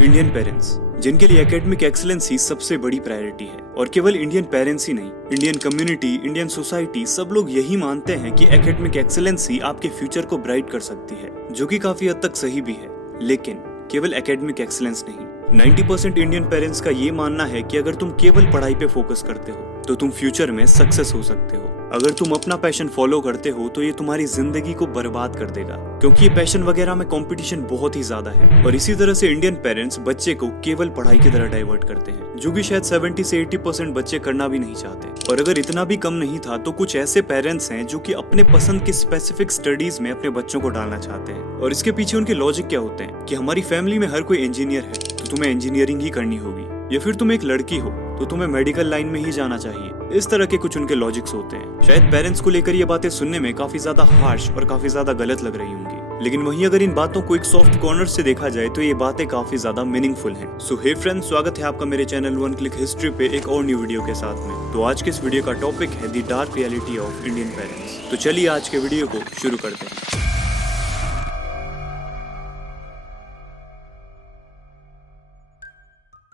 Indian parents जिनके लिए academic excellence ही सबसे बड़ी प्रायोरिटी है। और केवल इंडियन पेरेंट्स ही नहीं, इंडियन कम्युनिटी, इंडियन सोसाइटी, सब लोग यही मानते हैं कि एकेडमिक एक्सीलेंस ही आपके फ्यूचर को ब्राइट कर सकती है, जो कि काफी हद तक सही भी है। लेकिन केवल एकेडमिक एक्सीलेंस नहीं, 90% इंडियन पेरेंट्स का ये मानना है कि अगर तुम केवल पढ़ाई पे फोकस करते हो तो तुम फ्यूचर में सक्सेस हो सकते हो। अगर तुम अपना पैशन फॉलो करते हो तो ये तुम्हारी जिंदगी को बर्बाद कर देगा, क्योंकि ये पैशन वगैरह में कंपटीशन बहुत ही ज्यादा है। और इसी तरह से इंडियन पेरेंट्स बच्चे को केवल पढ़ाई की तरह डाइवर्ट करते हैं, जो कि शायद 70 से 80% बच्चे करना भी नहीं चाहते। और अगर इतना भी कम नहीं था तो कुछ ऐसे पेरेंट्स हैं जो कि अपने पसंद की स्पेसिफिक स्टडीज में अपने बच्चों को डालना चाहते हैं। और इसके पीछे उनके लॉजिक क्या होते हैं कि हमारी फैमिली में हर कोई इंजीनियर है तो तुम्हें इंजीनियरिंग ही करनी होगी, या फिर तुम एक लड़की हो तो तुम्हें मेडिकल लाइन में ही जाना चाहिए। इस तरह के कुछ उनके लॉजिक्स होते हैं। शायद पेरेंट्स को लेकर ये बातें सुनने में काफी ज्यादा हार्श और काफी ज्यादा गलत लग रही होंगी, लेकिन वहीं अगर इन बातों को एक सॉफ्ट कॉर्नर से देखा जाए तो ये बातें काफी ज्यादा मीनिंगफुल हैं। सो हे फ्रेंड्स, स्वागत है आपका मेरे चैनल वन क्लिक हिस्ट्री पे एक और न्यू वीडियो के साथ में। तो आज के इस वीडियो का टॉपिक है the dark reality of Indian parents. तो चलिए आज के वीडियो को शुरू करते हैं।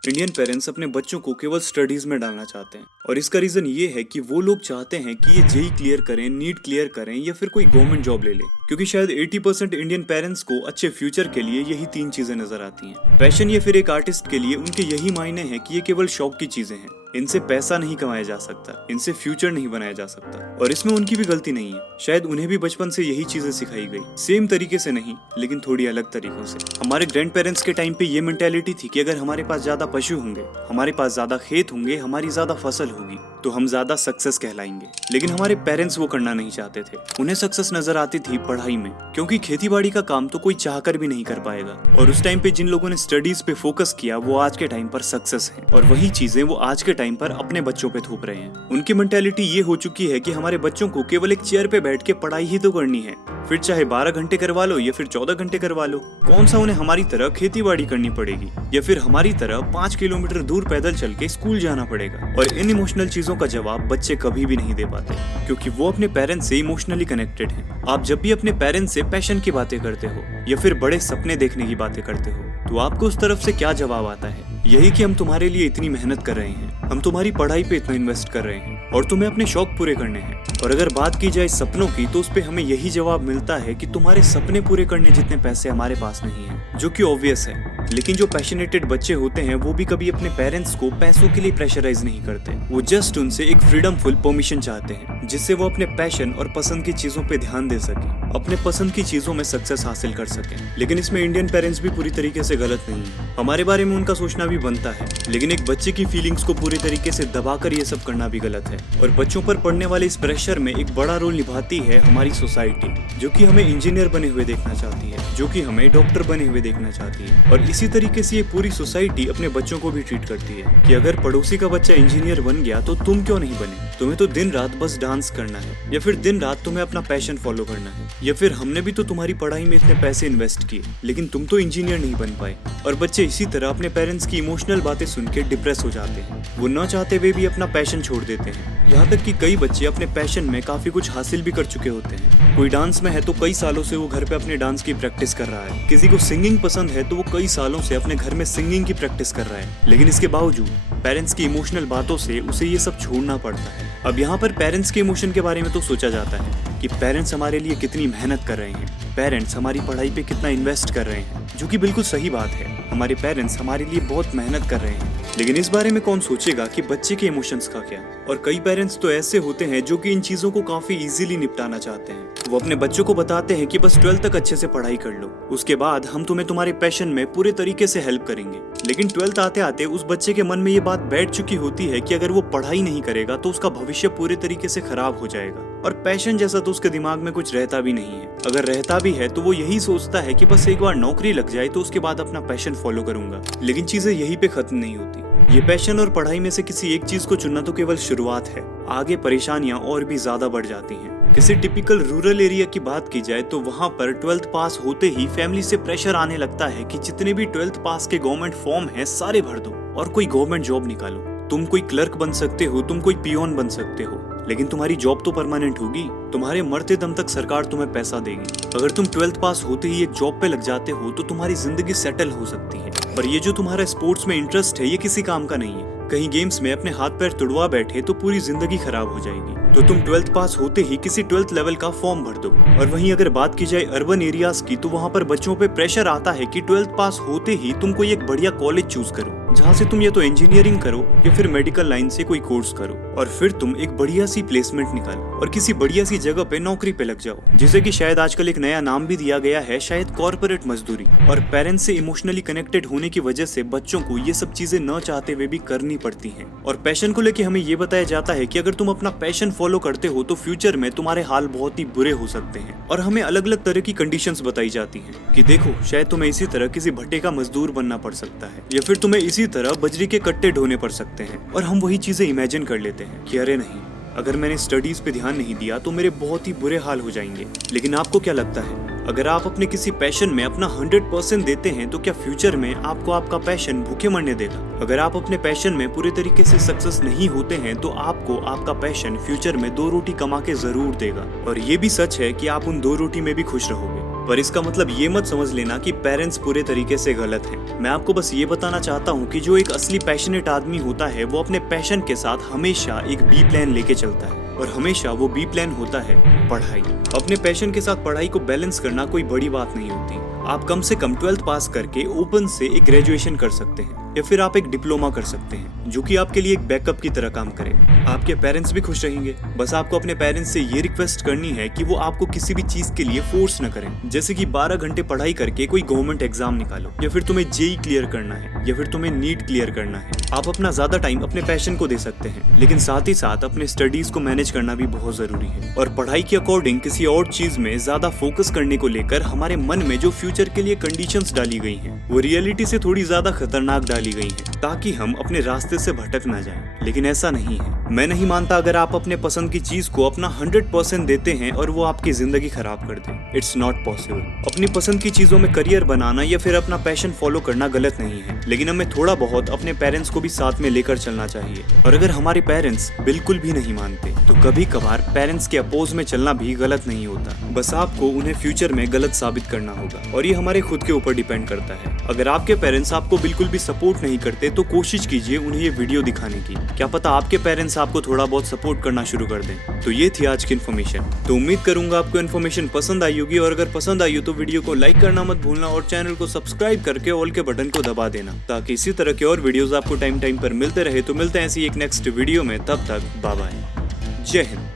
इंडियन पेरेंट्स अपने बच्चों को केवल स्टडीज में डालना चाहते हैं, और इसका रीजन ये है कि वो लोग चाहते हैं कि ये जेई क्लियर करें, नीट क्लियर करें, या फिर कोई गवर्नमेंट जॉब ले ले। क्योंकि शायद 80% इंडियन पेरेंट्स को अच्छे फ्यूचर के लिए यही तीन चीजें नजर आती हैं। पैशन या फिर एक आर्टिस्ट के लिए उनके यही मायने हैं कि ये केवल शौक की चीजें हैं, इनसे पैसा नहीं कमाया जा सकता, इनसे फ्यूचर नहीं बनाया जा सकता। और इसमें उनकी भी गलती नहीं है, शायद उन्हें भी बचपन से यही चीजें सिखाई गई, सेम तरीके से नहीं लेकिन थोड़ी अलग तरीकों से। हमारे ग्रैंड पेरेंट्स के टाइम पे ये मेंटेलिटी थी कि अगर हमारे पास ज्यादा पशु होंगे, हमारे पास ज्यादा खेत होंगे, हमारी ज्यादा फसल होगी तो हम ज्यादा सक्सेस कहलाएंगे। लेकिन हमारे पेरेंट्स वो करना नहीं चाहते थे। उन्हें सक्सेस नजर आती थी पढ़ाई में, क्योंकि खेतीबाड़ी का काम तो कोई चाहकर भी नहीं कर पाएगा। और उस टाइम पे जिन लोगों ने स्टडीज पे फोकस किया वो आज के टाइम पर सक्सेस हैं, और वही चीजें वो आज के टाइम पर अपने बच्चों पे थोप रहे हैं। उनकी मेंटेलिटी ये हो चुकी है कि हमारे बच्चों को केवल एक चेयर पे बैठ के पढ़ाई ही तो करनी है, फिर चाहे 12 घंटे करवा लो या फिर 14 घंटे करवा लो। कौन सा उन्हें हमारी तरह खेतीबाड़ी करनी पड़ेगी, या फिर हमारी तरह 5 किलोमीटर दूर पैदल चल के स्कूल जाना पड़ेगा। और इन इमोशनल चीजों का जवाब बच्चे कभी भी नहीं दे पाते, क्योंकि वो अपने पेरेंट्स से इमोशनली कनेक्टेड हैं। आप जब भी अपने पेरेंट्स से पैशन की बातें करते हो या फिर बड़े सपने देखने की बातें करते हो तो आपको उस तरफ से क्या जवाब आता है? यही कि हम तुम्हारे लिए इतनी मेहनत कर रहे हैं, हम तुम्हारी पढ़ाई पे इतना इन्वेस्ट कर रहे हैं और तुम्हें अपने शौक पूरे करने हैं। और अगर बात की जाए सपनों की तो उस पे हमें यही जवाब मिलता है कि तुम्हारे सपने पूरे करने जितने पैसे हमारे पास नहीं है, जो कि ऑब्वियस है। लेकिन जो पैशनेटेड बच्चे होते हैं वो भी कभी अपने पेरेंट्स को पैसों के लिए प्रेशराइज नहीं करते। वो जस्ट उनसे एक फ्रीडमफुल परमिशन चाहते हैं, जिससे वो अपने पैशन और पसंद की चीजों पे ध्यान दे सके, अपने पसंद की चीजों में सक्सेस हासिल कर सके। लेकिन इसमें इंडियन पेरेंट्स भी पूरी तरीके से गलत नहीं है। हमारे बारे में उनका सोचना भी बनता है, लेकिन एक बच्चे की फीलिंग्स को पूरी तरीके से दबाकर ये सब करना भी गलत है। और बच्चों पर पड़ने वाले इस प्रेशर में एक बड़ा रोल निभाती है हमारी सोसाइटी, जो कि हमें इंजीनियर बने हुए देखना चाहती है, जो कि हमें डॉक्टर बने हुए देखना चाहती है। और इसी तरीके से ये पूरी सोसाइटी अपने बच्चों को भी ट्रीट करती है कि अगर पड़ोसी का बच्चा इंजीनियर बन गया तो तुम क्यों नहीं बने? तुम्हें तो दिन रात बस डांस करना है, या फिर दिन रात तुम्हें अपना पैशन फॉलो करना है, या फिर हमने भी तो तुम्हारी पढ़ाई में इतने पैसे इन्वेस्ट किए लेकिन तुम तो इंजीनियर नहीं बन पाए। और बच्चे इसी तरह अपने पेरेंट्स की इमोशनल बातें सुन के डिप्रेस हो जाते हैं। वो न चाहते हुए भी अपना पैशन छोड़ देते हैं। यहाँ तक कि कई बच्चे अपने पैशन में काफी कुछ हासिल भी कर चुके होते हैं। कोई डांस में है तो कई सालों से वो घर पे अपने डांस की प्रैक्टिस कर रहा है। किसी को सिंगिंग पसंद है तो वो कई सालों से अपने घर में सिंगिंग की प्रैक्टिस कर रहा है। लेकिन इसके बावजूद पेरेंट्स की इमोशनल बातों से उसे ये सब छोड़ना पड़ता है। अब यहाँ पर पेरेंट्स के इमोशन के बारे में तो सोचा जाता है कि पेरेंट्स हमारे लिए कितनी मेहनत कर रहे हैं, पेरेंट्स हमारी पढ़ाई पे कितना इन्वेस्ट कर रहे हैं, जो कि बिल्कुल सही बात है। हमारे पेरेंट्स हमारे लिए बहुत मेहनत कर रहे हैं, लेकिन इस बारे में कौन सोचेगा कि बच्चे के इमोशंस का क्या? और कई पेरेंट्स तो ऐसे होते हैं जो कि इन चीजों को काफी इजीली निपटाना चाहते हैं। वो अपने बच्चों को बताते हैं कि बस 12th तक अच्छे से पढ़ाई कर लो, उसके बाद हम तुम्हें तुम्हारे पैशन में पूरे तरीके से हेल्प करेंगे। लेकिन 12th आते आते उस बच्चे के मन में ये बात बैठ चुकी होती है कि अगर वो पढ़ाई नहीं करेगा तो उसका भविष्य पूरे तरीके से खराब हो जाएगा। और पैशन जैसा तो उसके दिमाग में कुछ रहता भी नहीं है। अगर रहता भी है तो वो यही सोचता है कि बस एक बार नौकरी लग जाए तो उसके बाद अपना पैशन फॉलो करूंगा। लेकिन चीजें यही पे खत्म नहीं होती। ये पैशन और पढ़ाई में से किसी एक चीज को चुनना तो केवल शुरुआत है, आगे परेशानियां और भी ज्यादा बढ़ जाती हैं। किसी टिपिकल रूरल एरिया की बात की जाए तो वहाँ पर 12th पास होते ही फैमिली से प्रेशर आने लगता है कि जितने भी 12th पास के गवर्नमेंट फॉर्म हैं सारे भर दो और कोई गवर्नमेंट जॉब निकालो। तुम कोई क्लर्क बन सकते हो, तुम कोई पियोन बन सकते हो, लेकिन तुम्हारी जॉब तो परमानेंट होगी। तुम्हारे मरते दम तक सरकार तुम्हें पैसा देगी। अगर तुम 12th पास होते ही एक जॉब पे लग जाते हो तो तुम्हारी जिंदगी सेटल हो सकती है। और ये जो तुम्हारा स्पोर्ट्स में इंटरेस्ट है ये किसी काम का नहीं है। कहीं गेम्स में अपने हाथ पैर तुड़वा बैठे तो पूरी जिंदगी खराब हो जाएगी। तो तुम 12th पास होते ही किसी 12th लेवल का फॉर्म भर दो। और वहीं अगर बात की जाए अर्बन एरियाज की, तो वहाँ पर बच्चों पे प्रेशर आता है कि 12th पास होते ही तुम कोई एक बढ़िया कॉलेज चूज करो, जहाँ से तुम या तो इंजीनियरिंग करो या फिर मेडिकल लाइन से कोई कोर्स करो, और फिर तुम एक बढ़िया सी प्लेसमेंट निकालो और किसी बढ़िया सी जगह पे नौकरी पे लग जाओ, जिसे कि शायद आजकल एक नया नाम भी दिया गया है, शायद कॉर्पोरेट मजदूरी। और पेरेंट्स से इमोशनली कनेक्टेड होने की वजह से बच्चों को ये सब चीजें न चाहते हुए भी करनी पड़ती हैं। और पैशन को लेके हमें ये बताया जाता है कि अगर तुम अपना पैशन फॉलो करते हो तो फ्यूचर में तुम्हारे हाल बहुत ही बुरे हो सकते हैं। और हमें अलग अलग तरह की कंडीशंस बताई जाती हैं कि देखो, शायद तुम्हें इसी तरह किसी भट्टे का मजदूर बनना पड़ सकता है, या फिर तुम्हें इसी तरह बजरी के कट्टे ढोने पड़ सकते हैं। और हम वही चीजें इमेजिन कर लेते हैं कि अरे नहीं, अगर मैंने स्टडीज पे ध्यान नहीं दिया तो मेरे बहुत ही बुरे हाल हो जाएंगे। लेकिन आपको क्या लगता है, अगर आप अपने किसी पैशन में अपना 100% देते हैं तो क्या फ्यूचर में आपको आपका पैशन भूखे मरने देगा? अगर आप अपने पैशन में पूरे तरीके से सक्सेस नहीं होते हैं तो आपको आपका पैशन फ्यूचर में 2 रोटी कमा के जरूर देगा। और ये भी सच है कि आप उन 2 रोटी में भी खुश रहोगे। पर इसका मतलब ये मत समझ लेना कि पेरेंट्स पूरे तरीके से गलत हैं। मैं आपको बस ये बताना चाहता हूँ कि जो एक असली पैशनेट आदमी होता है वो अपने पैशन के साथ हमेशा एक बी प्लान लेके चलता है, और हमेशा वो बी प्लान होता है पढ़ाई। अपने पैशन के साथ पढ़ाई को बैलेंस करना कोई बड़ी बात नहीं होती। आप कम से कम 12th पास करके ओपन से एक ग्रेजुएशन कर सकते हैं, या फिर आप एक डिप्लोमा कर सकते हैं, जो कि आपके लिए एक बैकअप की तरह काम करे। आपके पेरेंट्स भी खुश रहेंगे। बस आपको अपने पेरेंट्स से ये रिक्वेस्ट करनी है कि वो आपको किसी भी चीज के लिए फोर्स न करें, जैसे कि 12 घंटे पढ़ाई करके कोई गवर्नमेंट एग्जाम निकालो, या फिर तुम्हें जेई क्लियर करना है, या फिर तुम्हें नीट क्लियर करना है। आप अपना ज्यादा टाइम अपने पैशन को दे सकते हैं, लेकिन साथ ही साथ अपने स्टडीज को मैनेज करना भी बहुत जरूरी है। और पढ़ाई के अकॉर्डिंग किसी और चीज में ज्यादा फोकस करने को लेकर हमारे मन में जो फ्यूचर के लिए कंडीशंस डाली गई हैं, वो रियलिटी से थोड़ी ज्यादा खतरनाक डाली गई हैं, ताकि हम अपने रास्ते से भटक ना जाएं। लेकिन ऐसा नहीं है। मैं नहीं मानता अगर आप अपने पसंद की चीज को अपना 100% देते हैं और वो आपकी जिंदगी खराब कर दे। It's not possible. अपनी पसंद की चीजों में करियर बनाना या फिर अपना पैशन फॉलो करना गलत नहीं है, लेकिन हमें थोड़ा बहुत अपने पेरेंट्स को भी साथ में लेकर चलना चाहिए। और अगर हमारे पेरेंट्स बिल्कुल भी नहीं मानते तो कभी कभार पेरेंट्स के अपोज में चलना भी गलत नहीं होता। बस आपको उन्हें फ्यूचर में गलत साबित करना होगा, और ये हमारे खुद के ऊपर डिपेंड करता है। अगर आपके पेरेंट्स आपको बिल्कुल भी सपोर्ट नहीं करते तो कोशिश कीजिए उन्हें ये वीडियो दिखाने की। क्या पता आपके पेरेंट्स आपको थोड़ा बहुत सपोर्ट करना शुरू कर दें। तो ये थी आज की इन्फॉर्मेशन। तो उम्मीद करूंगा आपको इन्फॉर्मेशन पसंद आई होगी, और अगर पसंद आई हो तो वीडियो को लाइक करना मत भूलना, और चैनल को सब्सक्राइब करके ऑल के बटन को दबा देना, ताकि इसी तरह के और वीडियोस आपको टाइम टाइम पर मिलते रहे। तो मिलते हैं ऐसी एक नेक्स्ट वीडियो में, तब तक बाय बाय, जय हिंद।